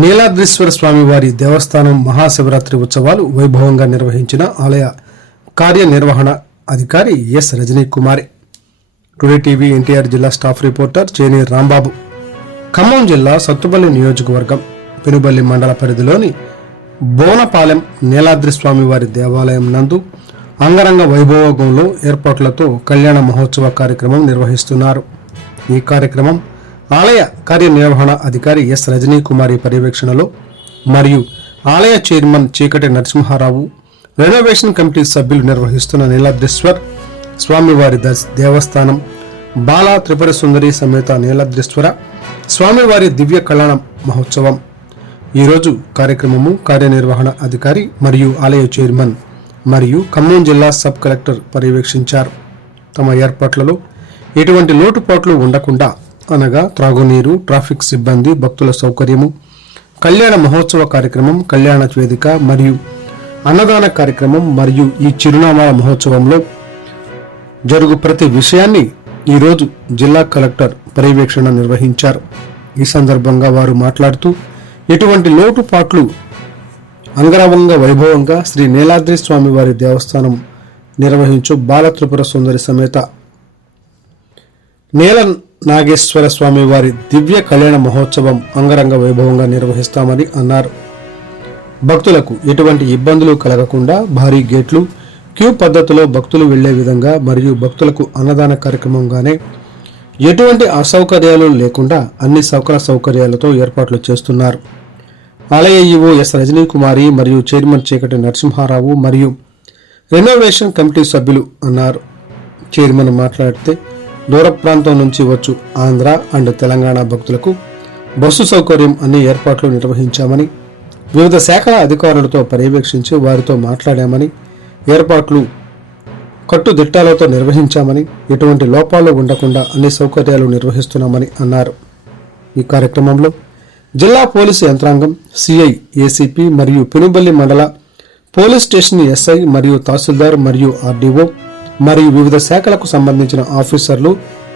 నీలాద్రీశ్వర స్వామివారి దేవస్థానం మహాశివరాత్రి ఉత్సవాలు వైభవంగా నిర్వహించిన ఆలయ కార్యనిర్వహణ అధికారి S Rajani Kumari. Today TV NTR జిల్లా స్టాఫ్ రిపోర్టర్ చేని రాంబాబు. ఖమ్మం జిల్లా సత్తుపల్లి నియోజకవర్గం పెనుబల్లి మండల పరిధిలోని బోనపాలెం నీలాద్రి స్వామివారి దేవాలయం నందు అంగరంగ వైభోగంలో ఏర్పాట్లతో కళ్యాణ మహోత్సవ కార్యక్రమం నిర్వహిస్తున్నారు. ఈ కార్యక్రమం ఆలయ కార్యనిర్వహణ అధికారి ఎస్ రజనీ కుమారి పర్యవేక్షణలో మరియు ఆలయ చైర్మన్ చీకటి నరసింహారావు రెనోవేషన్ కమిటీ సభ్యులు నిర్వహిస్తున్న నీలాద్రీశ్వర్ స్వామివారి దేవస్థానం బాలా త్రిపుర సుందరి సమేత నీలాద్రీశ్వర స్వామివారి దివ్య కళ్యాణ మహోత్సవం. ఈరోజు కార్యక్రమము కార్యనిర్వహణ అధికారి మరియు ఆలయ చైర్మన్ మరియు ఖమ్మం జిల్లా సబ్ కలెక్టర్ పర్యవేక్షించారు. తమ ఏర్పాట్లలో ఎటువంటి లోటుపాట్లు ఉండకుండా అనగా త్రాగునీరు ట్రాఫిక్ సిబ్బంది భక్తుల సౌకర్యము కళ్యాణ మహోత్సవ కార్యక్రమం కళ్యాణ వేదిక మరియు అన్నదాన కార్యక్రమం మరియు ఈ చిరునామాల మహోత్సవంలో జరుగు ప్రతి విషయాన్ని ఈరోజు జిల్లా కలెక్టర్ పర్యవేక్షణ నిర్వహించారు. ఈ సందర్భంగా వారు మాట్లాడుతూ ఎటువంటి లోటుపాట్లు అంగరంగ వైభవంగా శ్రీ నీలాద్రి స్వామి వారి దేవస్థానం నిర్వహించు బాల త్రిపుర సుందరి సమేత నేల నాగేశ్వర స్వామి వారి దివ్య కళ్యాణ మహోత్సవం అంగరంగ వైభవంగా నిర్వహిస్తామని అన్నారు. భక్తులకు ఎటువంటి ఇబ్బందులు కలగకుండా భారీ గేట్లు క్యూ పద్ధతిలో భక్తులు వెళ్ళే విధంగా మరియు భక్తులకు అన్నదాన కార్యక్రమంగానే ఎటువంటి అసౌకర్యాలు లేకుండా అన్ని సౌకర్య సౌకర్యాలతో ఏర్పాట్లు చేస్తున్నారు. ఆలయ ఈవో ఎస్ రజనీ కుమారి మరియు చైర్మన్ చీకటి నరసింహారావు మరియు రెనోవేషన్ కమిటీ సభ్యులు అన్నారు. చైర్మన్ మాట్లాడితే దూర ప్రాంతం నుంచి వచ్చు ఆంధ్ర అండ్ తెలంగాణ భక్తులకు బస్సు సౌకర్యం అన్ని ఏర్పాట్లు నిర్వహించామని వివిధ శాఖల అధికారులతో పర్యవేక్షించి వారితో మాట్లాడామని ఏర్పాట్లు కట్టుదిట్టాలతో నిర్వహించామని ఎటువంటి లోపాలు ఉండకుండా అన్ని సౌకర్యాలు నిర్వహిస్తున్నామని అన్నారు. ఈ కార్యక్రమంలో జిల్లా పోలీసు యంత్రాంగం సిఐ ఏసీపీ మరియు పెనుబల్లి మండల పోలీస్ స్టేషన్ ఎస్ఐ మరియు తహసీల్దార్ మరియు ఆర్డీఓ మరియు వివిధ శాఖలకు సంబంధించిన ఆఫీసర్లు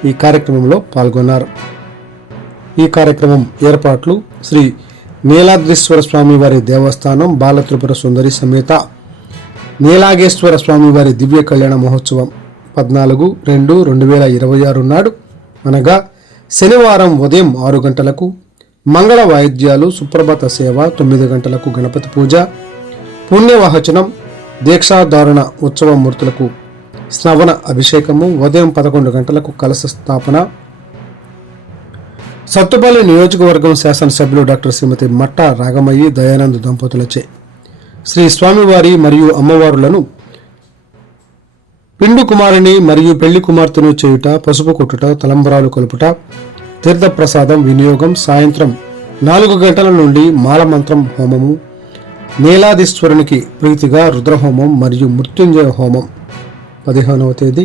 ఈ కార్యక్రమంలో పాల్గొన్నారు. ఈ కార్యక్రమం ఏర్పాట్లు శ్రీ నీలాద్రీశ్వర స్వామివారి దేవస్థానం బాలత్రిపుర సుందరి సమేత నీలాగేశ్వర స్వామివారి దివ్య కళ్యాణ మహోత్సవం పద్నాలుగు రెండు రెండు వేల ఇరవై ఆరు నాడు అనగా శనివారం ఉదయం ఆరు గంటలకు మంగళ వాయిద్యాలు సుప్రభాత సేవ తొమ్మిది గంటలకు గణపతి పూజ పుణ్యవాహచనం దీక్షాధారణ ఉత్సవ మూర్తులకు స్నవన అభిషేకము ఉదయం పదకొండు గంటలకు కలశ స్థాపన. సత్తుపల్లి నియోజకవర్గం శాసనసభ్యులు డాక్టర్ శ్రీమతి మట్ట రాగమయ్యి దయానంద్ దంపతులచే. శ్రీ స్వామివారి మరియు అమ్మవారులను పిండు కుమారుని మరియు పెళ్ళి కుమార్తెను చేయుట పసుపు కొట్టుట తలంబరాలు కలుపుట తీర్థప్రసాదం వినియోగం సాయంత్రం నాలుగు గంటల నుండి మాలమంత్రం హోమము నీలాదీశ్వరునికి ప్రీతిగా రుద్రహోమం మరియు మృత్యుంజయ హోమం. పదిహేనవ తేదీ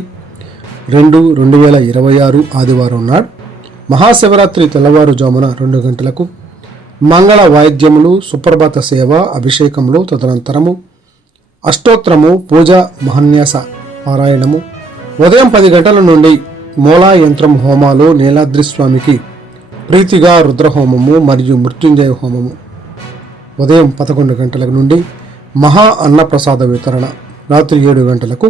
రెండు రెండు వేల ఇరవై ఆరు ఆదివారం నాడు మహాశివరాత్రి తెల్లవారుజామున రెండు గంటలకు మంగళ వాయిద్యములు సుప్రభాత సేవ అభిషేకములు తదనంతరము అష్టోత్తరము పూజ మహన్యాస పారాయణము. ఉదయం పది గంటల నుండి మూలా యంత్రం హోమాలు నీలాద్రి స్వామికి ప్రీతిగా రుద్రహోమము మరియు మృత్యుంజయ హోమము. ఉదయం పదకొండు గంటల నుండి మహా అన్నప్రసాద వితరణ రాత్రి ఏడు గంటలకు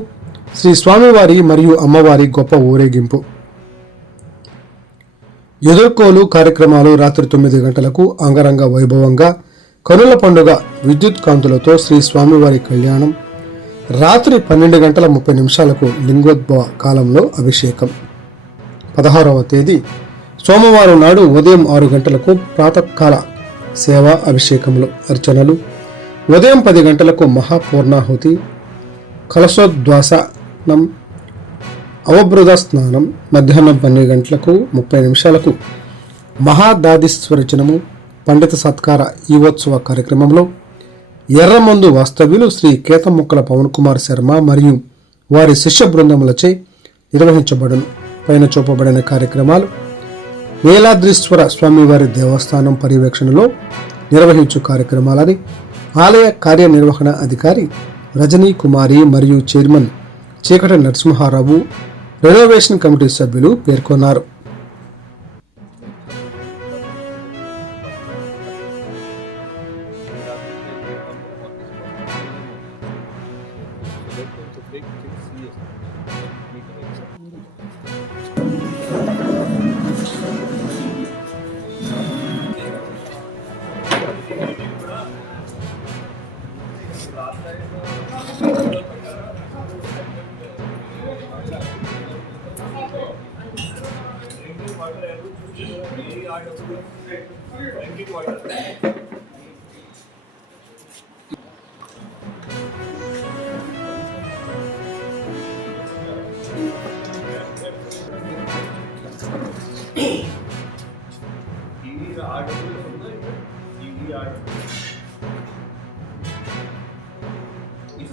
శ్రీ స్వామివారి మరియు అమ్మవారి గొప్ప ఊరేగింపు. ఎదుర్కోలు కార్యక్రమాలు రాత్రి తొమ్మిది గంటలకు అంగరంగ వైభవంగా కనుల పండుగ విద్యుత్ కాంతులతో శ్రీ స్వామివారి కళ్యాణం రాత్రి పన్నెండు గంటల ముప్పై నిమిషాలకు లింగోద్భవ కాలంలో అభిషేకం. పదహారవ తేదీ సోమవారం నాడు ఉదయం ఆరు గంటలకు ప్రాతకాల సేవా అభిషేకములు అర్చనలు. ఉదయం పది గంటలకు మహాపూర్ణాహుతి స్నానం అవబృద స్నానం మధ్యాహ్నం పన్నెండు గంటలకు ముప్పై నిమిషాలకు మహాదాదిస్వరచనము పండిత సత్కార ఈవోత్సవ కార్యక్రమంలో ఎర్రమందు వాస్తవ్యులు శ్రీ కేతముక్కల పవన్ కుమార్ శర్మ మరియు వారి శిష్య బృందములచే నిర్వహించబడును. పైన చూపబడిన కార్యక్రమాలు నీలాద్రీశ్వర స్వామివారి దేవస్థానం పర్యవేక్షణలో నిర్వహించు కార్యక్రమాలని ఆలయ కార్యనిర్వహణ అధికారి రజనీ కుమారి మరియు చైర్మన్ చీకటి నరసింహారావు రెనోవేషన్ కమిటీ సభ్యులు పేర్కొన్నారు.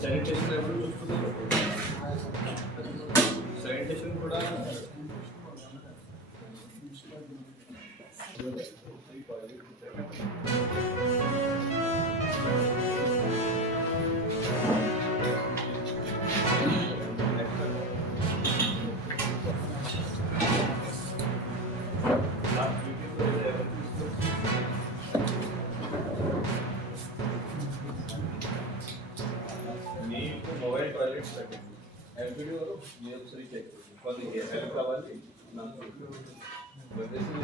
శానిటేషన్ ఎవరు చూస్తున్నారు శానిటేషన్ కూడా Thank वीडियो ये सही चेक पर కావాలి? నాకు ప్రొజెక్ట్